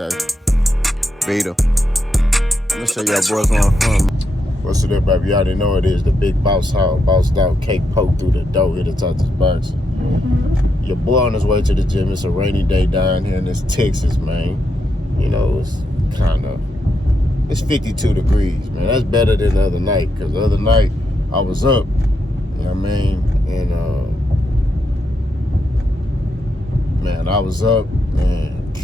Okay. Beta. Let me show y'all boys where I'm from. What's it up, baby? You already know it is. The big boss hog, boss dog, cake poke through the door here to touch this box. Your boy on his way to the gym. It's a rainy day down here in this Texas, man. You know, it's 52 degrees, man. That's better than the other night, because the other night I was up, you know what I mean? And, man, I was up, and,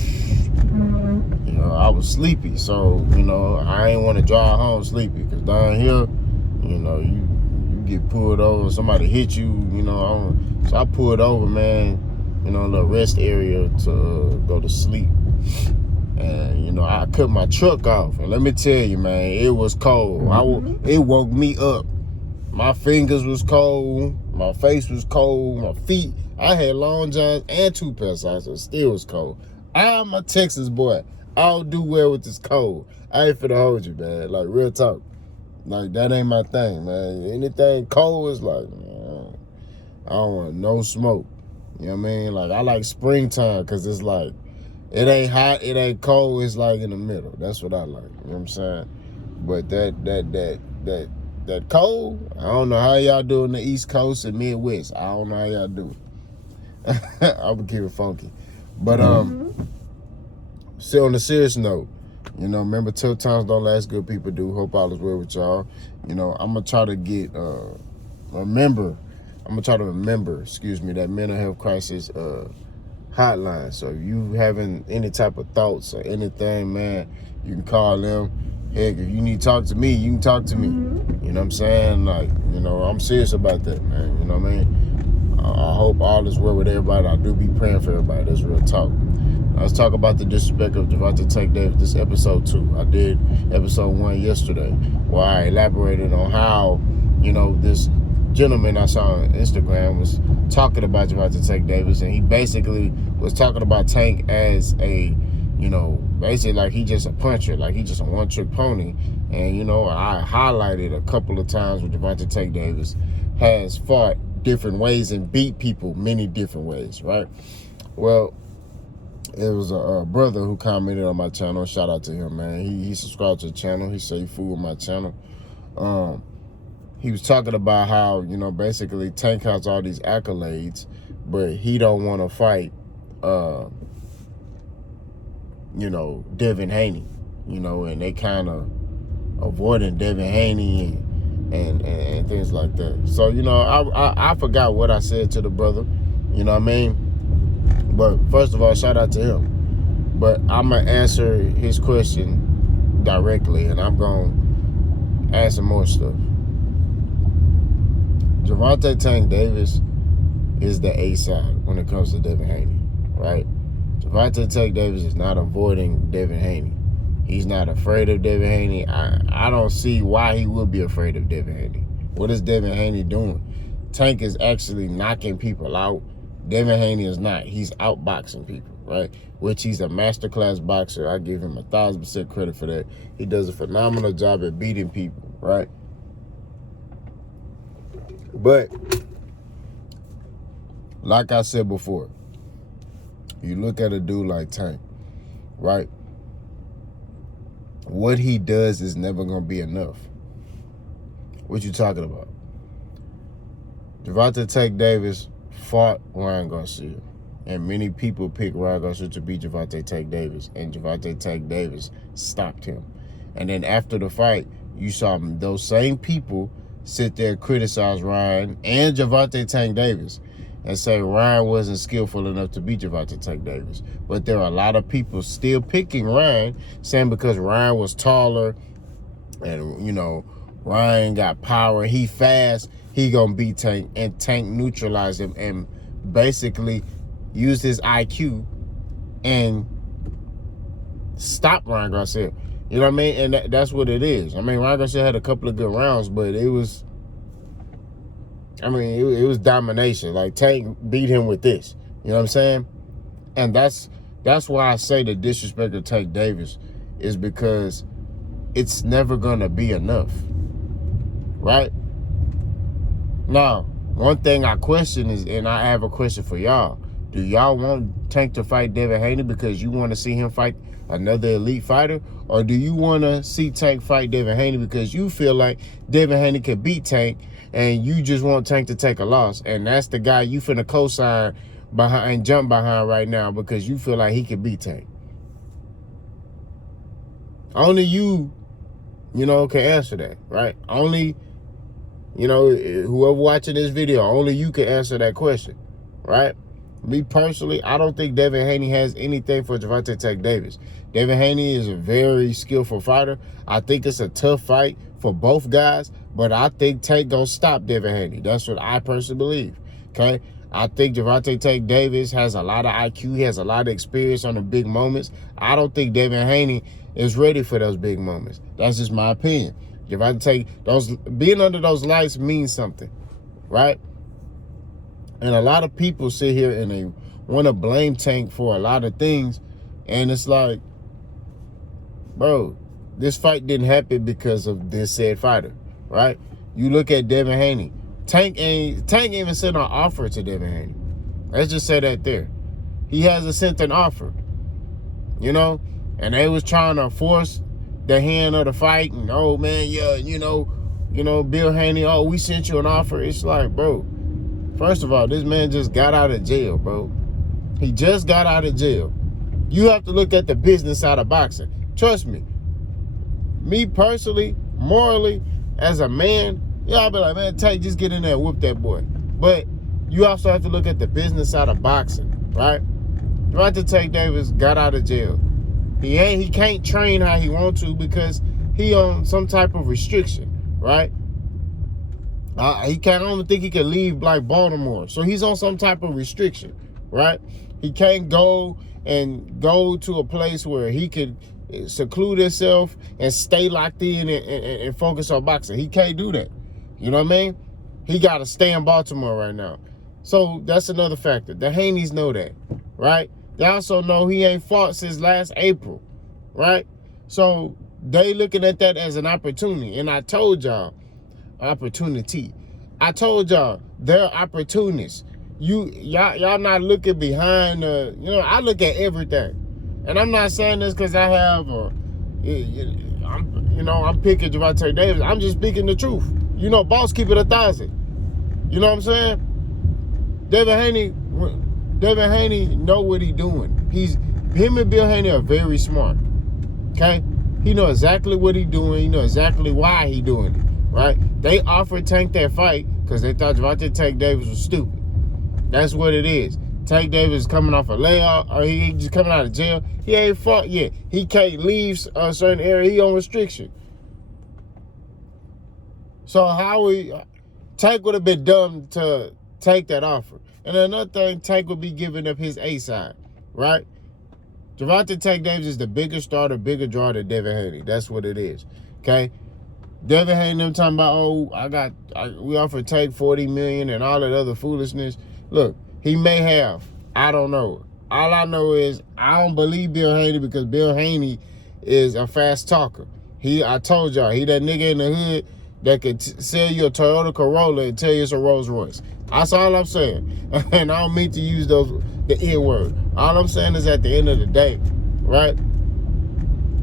you know, I was sleepy. So, you know, I ain't want to drive home sleepy, because down here, you know, you get pulled over, somebody hit you, you know. So I pulled over, man, you know, a little rest area to go to sleep. And, you know, I cut my truck off. And let me tell you, man, it was cold. It woke me up. My fingers was cold. My face was cold. My feet. I had long johns and 2 pairs of socks. It still was cold. I'm a Texas boy. I'll do well with this cold. I ain't finna hold you, man. Like, real talk. Like, that ain't my thing, man. Anything cold is like, man, I don't want no smoke. You know what I mean? Like, I like springtime because it's like, it ain't hot, it ain't cold, it's like in the middle. That's what I like. You know what I'm saying? But that cold, I don't know how y'all do in the East Coast and Midwest. I don't know how y'all do it. I would keep it funky. But still on a serious note, you know, remember, tough times don't last, good people do. Hope all is well with y'all. You know, I'm gonna try to get remember that mental health crisis hotline. So if you having any type of thoughts or anything, man, you can call them. Heck, if you need to talk to me, you can talk to me. You know what I'm saying? Like, you know, I'm serious about that, man. You know what I mean? I hope all is well with everybody. I do be praying for everybody. That's real talk. Let's talk about the disrespect of Gervonta Davis. This episode 2. I did episode 1 yesterday, where I elaborated on how, you know, this gentleman I saw on Instagram was talking about Gervonta Davis, and he basically was talking about Tank as a, you know, basically like he just a puncher, like he just a one-trick pony. And, you know, I highlighted a couple of times where Gervonta Davis has fought different ways and beat people many different ways, right? Well, it was a brother who commented on my channel. Shout out to him, man. He subscribed to the channel. He said he fooled with my channel. He was talking about how, you know, basically Tank has all these accolades, but he don't want to fight, you know, Devin Haney, you know, and they kind of avoiding Devin Haney and things like that. So, you know, I forgot what I said to the brother, you know what I mean? But first of all, shout out to him. But I'm going to answer his question directly, and I'm going to add some more stuff. Gervonta Tank Davis is the A side when it comes to Devin Haney, right? Gervonta Tank Davis is not avoiding Devin Haney. He's not afraid of Devin Haney. I don't see why he would be afraid of Devin Haney. What is Devin Haney doing? Tank is actually knocking people out. Devin Haney is not. He's outboxing people, right? Which he's a masterclass boxer. I give him 1,000% credit for that. He does a phenomenal job at beating people, right? But like I said before, you look at a dude like Tank, right? What he does is never going to be enough. What you talking about? Gervonta Tank Davis fought Ryan Garcia, and many people picked Ryan Garcia to beat Gervonta Tank Davis, and Gervonta Tank Davis stopped him. And then after the fight, you saw those same people sit there and criticize Ryan and Gervonta Tank Davis and say Ryan wasn't skillful enough to beat Gervonta Tank Davis. But there are a lot of people still picking Ryan, saying because Ryan was taller and, you know, Ryan got power, he fast, he gonna beat Tank, and Tank neutralized him and basically used his IQ and stopped Ryan Garcia. You know what I mean? And that's what it is. I mean, Ryan Garcia had a couple of good rounds, but it was, I mean, it was domination. Like, Tank beat him with this. You know what I'm saying? And that's why I say the disrespect of Tank Davis is because it's never going to be enough. Right? Now, one thing I question is, and I have a question for y'all, Do y'all want Tank to fight Devin Haney because you want to see him fight another elite fighter? Or do you want to see Tank fight Devin Haney because you feel like Devin Haney could beat Tank and you just want Tank to take a loss? And that's the guy you finna co-sign behind and jump behind right now because you feel like he could beat Tank. Only you can answer that, right? Only, whoever watching this video, only you can answer that question, right? Me personally, I don't think Devin Haney has anything for Gervonta Davis. Devin Haney is a very skillful fighter. I think it's a tough fight for both guys, but I think Tank gonna stop Devin Haney. That's what I personally believe, okay? I think Gervonta Davis has a lot of IQ. He has a lot of experience on the big moments. I don't think Devin Haney is ready for those big moments. That's just my opinion. Being under those lights means something, right? And a lot of people sit here and they want to blame Tank for a lot of things. And it's like, bro, this fight didn't happen because of this said fighter, right? You look at Devin Haney. Tank ain't even sent an offer to Devin Haney. Let's just say that there. He hasn't sent an offer, and they was trying to force the hand of the fight. And, oh, man, yeah, Bill Haney, oh, we sent you an offer. It's like, bro, first of all, this man just got out of jail, bro. He just got out of jail. You have to look at the business side of boxing. Trust me. Me personally, morally, as a man, I'll be like, man, Tank, just get in there and whoop that boy. But you also have to look at the business side of boxing, right? Gervonta Davis got out of jail. He can't train how he wants to because he on some type of restriction, right? I don't think he can leave like Baltimore. So he's on some type of restriction, right? He can't go to a place where he could seclude himself and stay locked in and focus on boxing. He can't do that. You know what I mean? He got to stay in Baltimore right now. So that's another factor. The Haneys know that, right? They also know he ain't fought since last April, right? So they looking at that as an opportunity. And I told y'all, opportunity. I told y'all, they're opportunists. Y'all not looking behind I look at everything. And I'm not saying this because I have I'm picking Gervonta Davis. I'm just speaking the truth. Boss keep it 1,000. You know what I'm saying? Devin Haney know what he doing. Him and Bill Haney are very smart. Okay? He know exactly what he doing. He know exactly why he doing it. Right? They offered Tank that fight because they thought Gervonta Davis was stupid. That's what it is. Tank Davis is coming off a layoff, or he just coming out of jail. He ain't fought yet. He can't leave a certain area. He on restriction. So Tank would have been dumb to take that offer. And another thing, Tank would be giving up his A side, right? Gervonta Davis is the bigger star, the bigger draw than Devin Haney. That's what it is, okay? Devin Haney, them talking about, we offered Tank $40 million and all that other foolishness. Look, he may have. I don't know. All I know is I don't believe Bill Haney because Bill Haney is a fast talker. I told y'all, he that nigga in the hood that could sell you a Toyota Corolla and tell you it's a Rolls Royce. That's all I'm saying. And I don't mean to use the N word. All I'm saying is at the end of the day, right?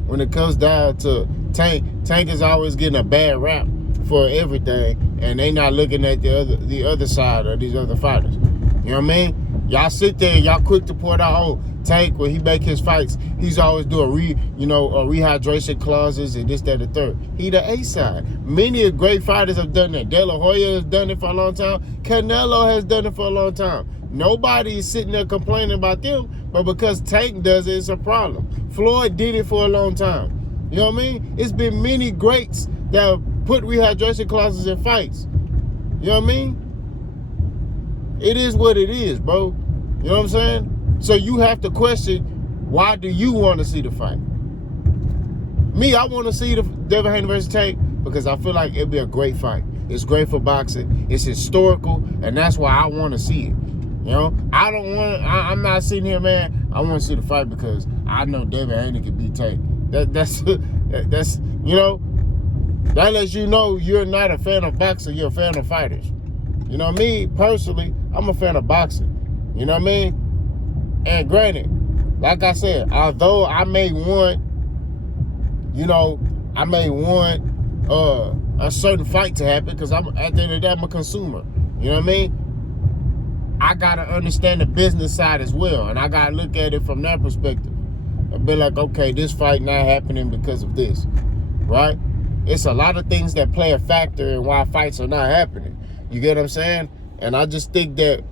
When it comes down to Tank is always getting a bad rap for everything, and they not looking at the other side of these other fighters. You know what I mean? Y'all sit there and y'all quick to point out, oh, Tank, when he make his fights, he's always doing rehydration clauses and this, that, and the third. He the A side. Many great fighters have done that. De La Hoya has done it for a long time. Canelo has done it for a long time. Nobody is sitting there complaining about them, but because Tank does it, it's a problem. Floyd did it for a long time. You know what I mean? It's been many greats that have put rehydration clauses in fights. You know what I mean? It is what it is, bro. You know what I'm saying? So you have to question, why do you want to see the fight? Me, I want to see the Devin Haney versus Tank because I feel like it'll be a great fight. It's great for boxing. It's historical, and that's why I want to see it. I'm not sitting here, man. I want to see the fight because I know Devin Haney can beat Tank. That's that lets you know you're not a fan of boxing. You're a fan of fighters. Me personally, I'm a fan of boxing. You know what I mean? And granted, like I said, although I may want, a certain fight to happen, because I'm at the end of the day, I'm a consumer. You know what I mean? I gotta understand the business side as well, and I gotta look at it from that perspective and be like, okay, this fight not happening because of this, right? It's a lot of things that play a factor in why fights are not happening. You get what I'm saying? And I just think that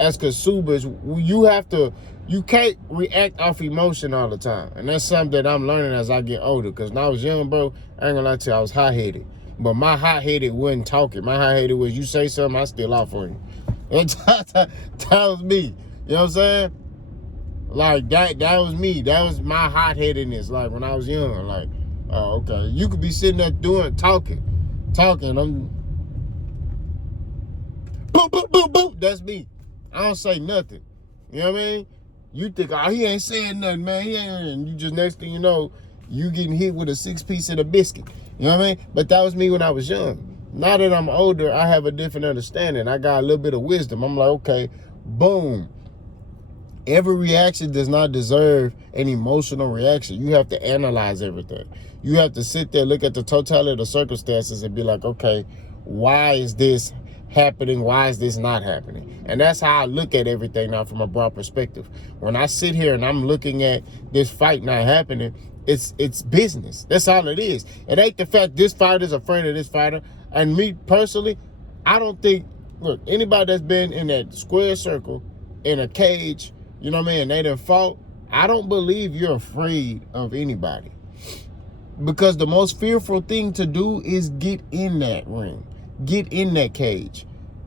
as consumers, you can't react off emotion all the time. And that's something that I'm learning as I get older. Because when I was young, bro, I ain't gonna lie to you, I was hot-headed. But my hot-headed wasn't talking. My hot-headed was, you say something, I still off on you. That was me. You know what I'm saying? Like, that was me. That was my hot-headedness, like, when I was young. Like, oh, okay. You could be sitting there talking. I'm... Boop, boop, boop, boop. That's me. I don't say nothing. You know what I mean? You think, oh, he ain't saying nothing, man. He ain't, and you just, next thing you know, you getting hit with a 6-piece of a biscuit. You know what I mean? But that was me when I was young. Now that I'm older, I have a different understanding. I got a little bit of wisdom. I'm like, okay, boom. Every reaction does not deserve an emotional reaction. You have to analyze everything. You have to sit there, look at the totality of the circumstances and be like, okay, why is this happening? Why is this not happening? And that's how I look at everything now from a broad perspective. When I sit here and I'm looking at this fight not happening, it's business. That's all it is. It ain't the fact this fighter's afraid of this fighter. And me personally, I don't think, look, anybody that's been in that square circle in a cage, you know what I mean, they done fought, I don't believe you're afraid of anybody. Because the most fearful thing to do is get in that ring. Get in that cage.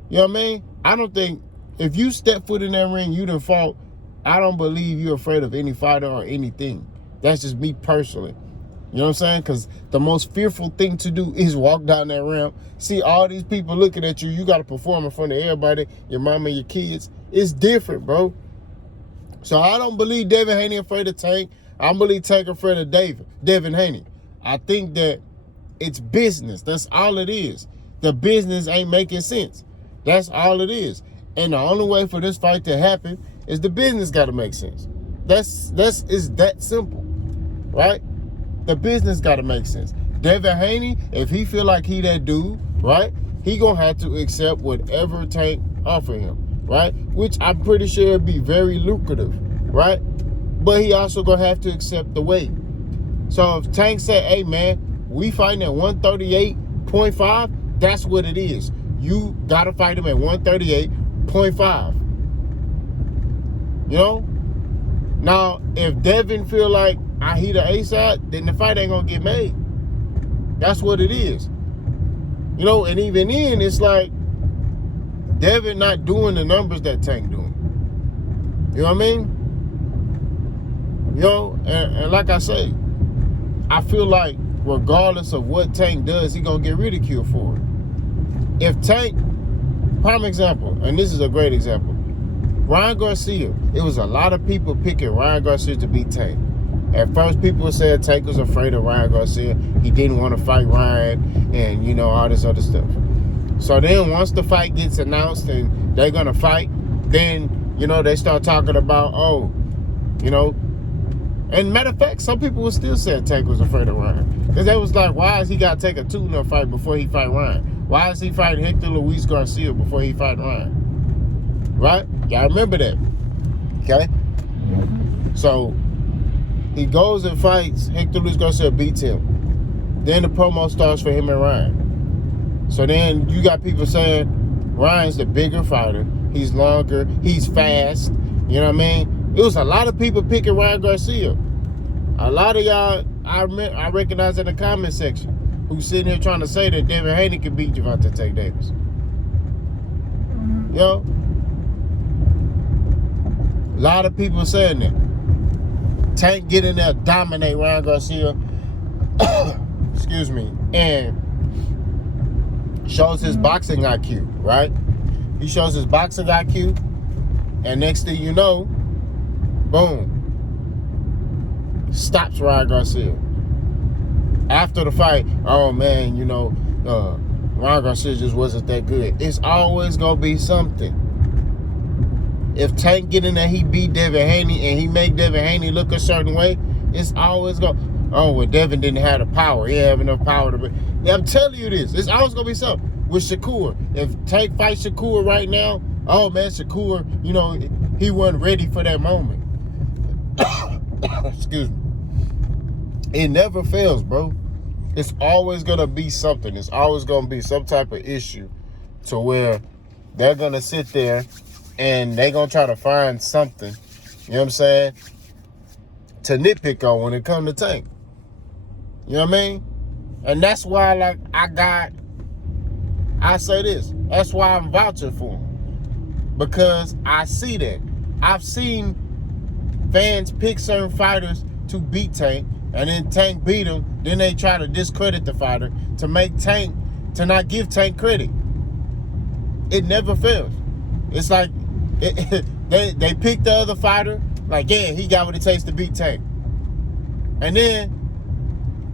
You know what I mean? I don't think, if you step foot in that ring, you done fought, I don't believe you're afraid of any fighter or anything. That's just me personally. You know what I'm saying? Because the most fearful thing to do is walk down that ramp, see all these people looking at you, you got to perform in front of everybody, your mama, your kids. It's different, bro. So I don't believe Devin Haney afraid of Tank. I don't believe Tank afraid of Devin Haney. I think that it's business. That's all it is. The business ain't making sense. That's all it is. And the only way for this fight to happen is the business got to make sense. It's that simple, right? The business got to make sense. Devin Haney, if he feel like he that dude, right, he gonna have to accept whatever Tank offer him, right? Which I'm pretty sure it'd be very lucrative, right? But he also gonna have to accept the weight. So if Tank said, hey man, we fighting at 138.5, that's what it is. You gotta fight him at 138.5. You know? Now, if Devin feel like he the A side, then the fight ain't gonna get made. That's what it is. You know, and even then, it's like Devin not doing the numbers that Tank doing. You know what I mean? You know, and like I say, I feel like regardless of what Tank does, he gonna get ridiculed for it. If Tank, prime example, and this is a great example, Ryan Garcia, it was a lot of people picking Ryan Garcia to beat Tank. At first, people said Tank was afraid of Ryan Garcia. He didn't want to fight Ryan and, you know, all this other stuff. So then once the fight gets announced and they're going to fight, then, you know, they start talking about, oh, you know, and matter of fact, some people would still say Tank was afraid of Ryan. Because they was like, why is he got to take a tune-up fight before he fight Ryan? Why is he fighting Hector Luis Garcia before he fight Ryan? Right? Y'all remember that. Okay? So, he goes and fights. Hector Luis Garcia beats him. Then the promo starts for him and Ryan. So then you got people saying Ryan's the bigger fighter. He's longer. He's fast. You know what I mean? It was a lot of people picking Ryan Garcia. A lot of y'all, I recognize in the comment section, who's sitting here trying to say that Devin Haney can beat Gervonta Davis. You know? A lot of people saying that. Tank get in there, dominate Ryan Garcia, excuse me, and shows his boxing IQ, right? He shows his boxing IQ, and next thing you know, boom, stops Ryan Garcia. After the fight, oh man, you know, Ryan Garcia just wasn't that good. It's always gonna be something. if Tank get in there, he beat Devin Haney and he make Devin Haney look a certain way, it's always going, oh, well, Devin didn't have the power. He didn't have enough power to be. Yeah, I'm telling you this. It's always going to be something. With Shakur, if Tank fights Shakur right now, oh, man, Shakur, you know, he wasn't ready for that moment. Excuse me. It never fails, bro. It's always going to be something. It's always going to be some type of issue to where they're going to sit there and they're going to try to find something, you know what I'm saying, to nitpick on when it comes to Tank. You know what I mean? And that's why, like, I say this. That's why I'm vouching for him. Because I see that. I've seen fans pick certain fighters to beat Tank, and then Tank beat him. Then they try to discredit the fighter to make Tank, to not give Tank credit. It never fails. It's like they pick the other fighter, like, yeah, he got what it takes to beat Tank. And then,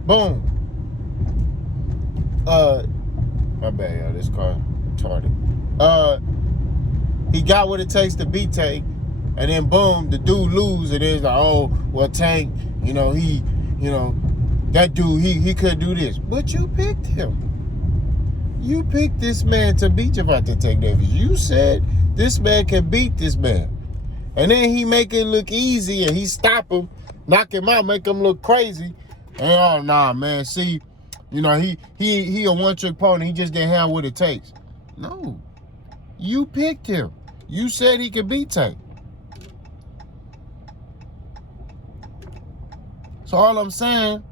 boom. My bad, y'all. This car retarded. He got what it takes to beat Tank, and then boom, the dude lose, and it's like, oh, well, Tank, you know, that dude, he couldn't do this. But you picked him. You picked this man to beat Gervonta Davis. You said this man can beat this man. And then he make it look easy, and he stop him, knock him out, make him look crazy. And oh, nah, man, see, you know, he a one-trick pony. He just didn't have what it takes. No. You picked him. You said he could beat Tank. So all I'm saying,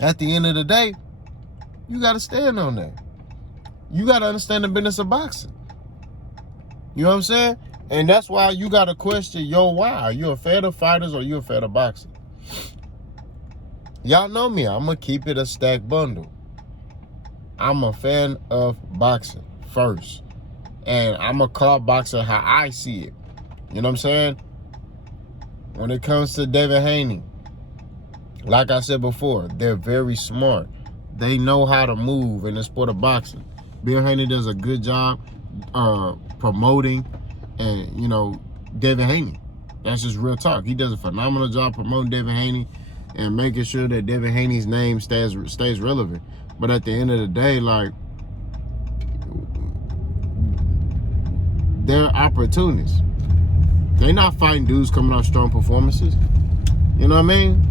at the end of the day, you got to stand on that. You got to understand the business of boxing. You know what I'm saying? And that's why you got to question your why. Are you a fan of fighters or are you a fan of boxing? Y'all know me. I'm going to keep it a stacked bundle. I'm a fan of boxing first. And I'm going to call boxing how I see it. You know what I'm saying? When it comes to Devin Haney, like I said before, they're very smart. They know how to move in the sport of boxing. Bill Haney does a good job promoting and, you know, Devin Haney. That's just real talk. He does a phenomenal job promoting Devin Haney and making sure that Devin Haney's name stays relevant. But at the end of the day, like, they're opportunists. They're not fighting dudes coming off strong performances. You know what I mean?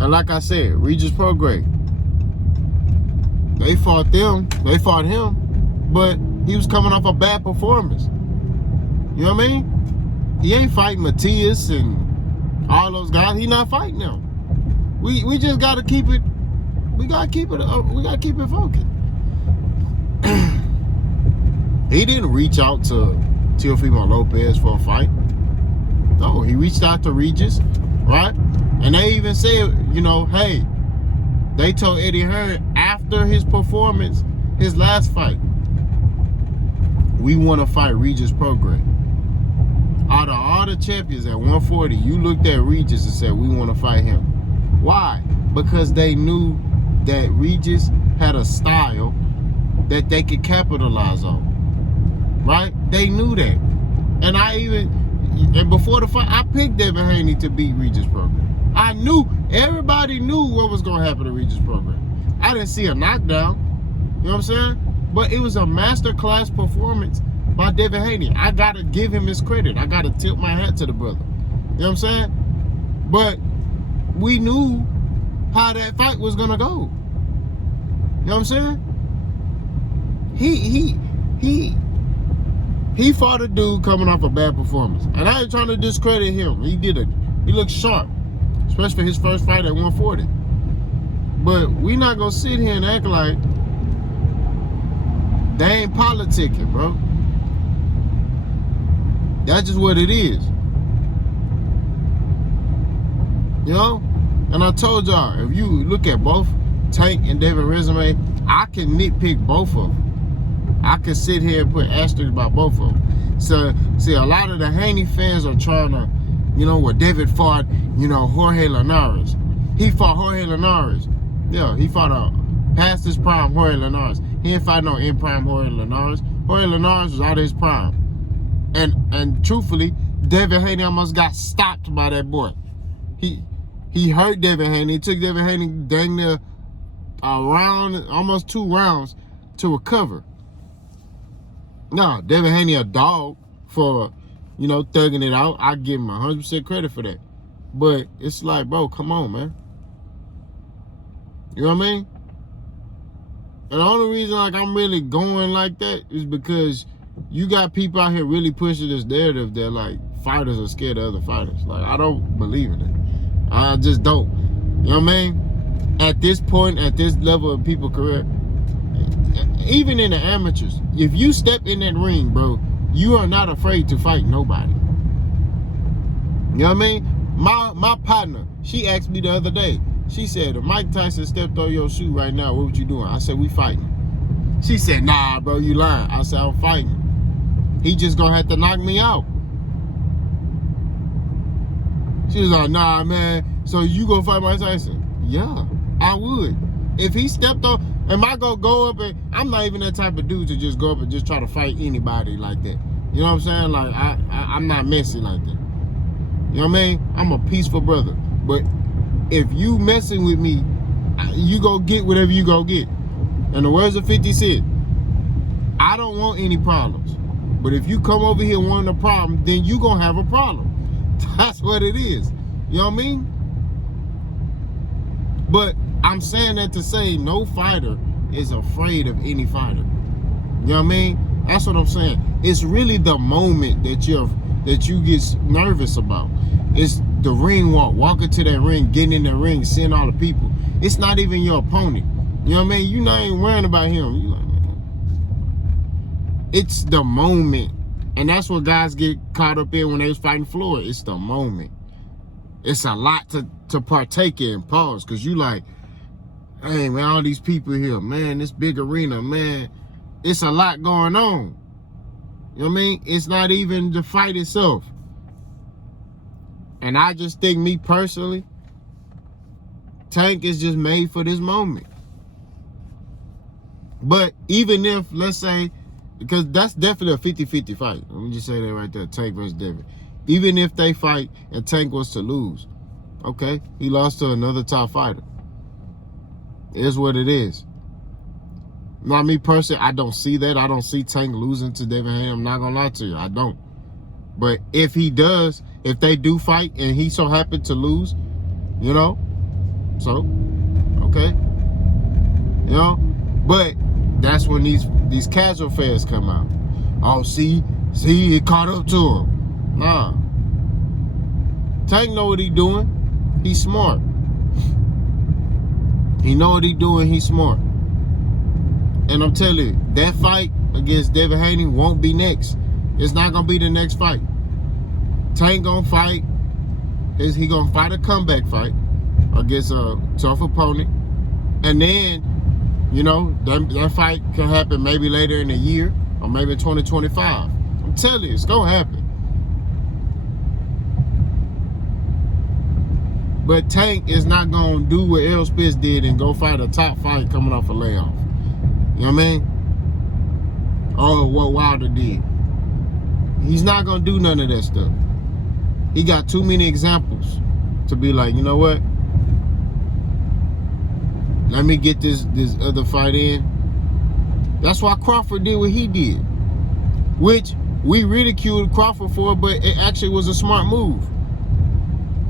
And like I said, Regis Prograis, they fought him, but he was coming off a bad performance. You know what I mean? He ain't fighting Matias and all those guys. He not fighting them. We just gotta keep it. We gotta keep it focused. He didn't reach out to Teofimo Lopez for a fight. No, he reached out to Regis, right? And they even said, you know, hey, they told Eddie Hearn after his performance, his last fight, we want to fight Regis Prograis. Out of all the champions at 140, you looked at Regis and said, we want to fight him. Why? Because they knew that Regis had a style that they could capitalize on. Right? They knew that. And before the fight, I picked Devin Haney to beat Regis Prograis. I knew, everybody knew what was going to happen to Regis Prograis. I didn't see a knockdown. You know what I'm saying? But it was a masterclass performance by Devin Haney. I got to give him his credit. I got to tip my hat to the brother. You know what I'm saying? But we knew how that fight was going to go. You know what I'm saying? He fought a dude coming off a bad performance. And I ain't trying to discredit him. He did it. He looked sharp. Especially for his first fight at 140. But we not going to sit here and act like they ain't politicking, bro. That's just what it is. You know? And I told y'all, if you look at both Tank and David resume, I can nitpick both of them. I can sit here and put asterisks by both of them. So, see, a lot of the Haney fans are trying to, you know, where David fought, you know, Jorge Linares. He fought Jorge Linares. Yeah, he fought a past his prime Jorge Linares. He didn't fight no in prime Jorge Linares. Jorge Linares was out of his prime. And truthfully, Devin Haney almost got stopped by that boy. He hurt Devin Haney. It took Devin Haney dang near a round, almost 2 rounds to recover. Nah, Devin Haney a dog for, thugging it out. I give him 100% credit for that. But it's like, bro, come on, man. You know what I mean? And the only reason I'm really going like that is because you got people out here really pushing this narrative that fighters are scared of other fighters. I don't believe in it. I just don't. You know what I mean? At this point, at this level of people's career, even in the amateurs, if you step in that ring, bro, you are not afraid to fight nobody. You know what I mean? My partner, she asked me the other day, she said, if Mike Tyson stepped on your shoe right now, what would you doing? I said, we fighting. She said, nah, bro, you lying. I said, I'm fighting. He just gonna have to knock me out. She was like, nah, man, so you gonna fight Mike Tyson? Yeah, I would. If he stepped on, am I gonna go up and, I'm not even that type of dude to just go up and just try to fight anybody like that. You know what I'm saying? I'm not messy like that. You know what I mean? I'm a peaceful brother. But if you messing with me, you go get whatever you go get. In the words of 50 Cent, I don't want any problems. But if you come over here wanting a problem, then you gonna have a problem. That's what it is. You know what I mean? But I'm saying that to say no fighter is afraid of any fighter. You know what I mean? That's what I'm saying. It's really the moment that you get nervous about. It's the ring walk, walking to that ring, getting in the ring, seeing all the people. It's not even your opponent. You know what I mean? You're not even worrying about him. You like, man. It's the moment. And that's what guys get caught up in when they was fighting Floyd. It's the moment. It's a lot to partake in, pause, because you like, hey, man, all these people here, man, this big arena, man, it's a lot going on. You know what I mean? It's not even the fight itself. And I just think, me personally, Tank is just made for this moment. But even if, let's say, because that's definitely a 50-50 fight. Let me just say that right there, Tank versus Devin. Even if they fight and Tank was to lose, okay, he lost to another top fighter. It is what it is. Now, me personally, I don't see that. I don't see Tank losing to Devin Haney. I'm not going to lie to you. I don't. But if he does, if they do fight and he so happened to lose, so, okay. But that's when these casual fans come out. Oh, see, it caught up to him. Nah. Tank know what he doing. He's smart. He know what he doing. He's smart. And I'm telling you, that fight against Devin Haney won't be next. It's not gonna be the next fight. Tank gonna fight. He gonna fight a comeback fight against a tough opponent, and then that fight can happen maybe later in the year or maybe 2025. I'm telling you, it's gonna happen. But Tank is not gonna do what Errol Spence did and go fight a top fight coming off a layoff. You know what I mean? Or what Wilder did. He's not gonna do none of that stuff. He got too many examples to be like, you know what? Let me get this other fight in. That's why Crawford did what he did, which we ridiculed Crawford for, but it actually was a smart move.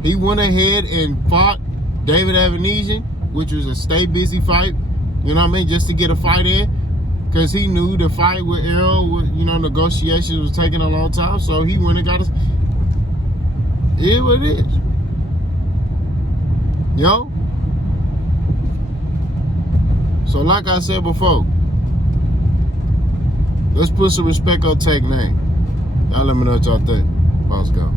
He went ahead and fought David Avanesian, which was a stay busy fight, you know what I mean, just to get a fight in, because he knew the fight with Errol, negotiations was taking a long time, so he went and got us. It is what it is. So like I said before, let's put some respect on Tank's name. Y'all let me know what y'all think. Let's go.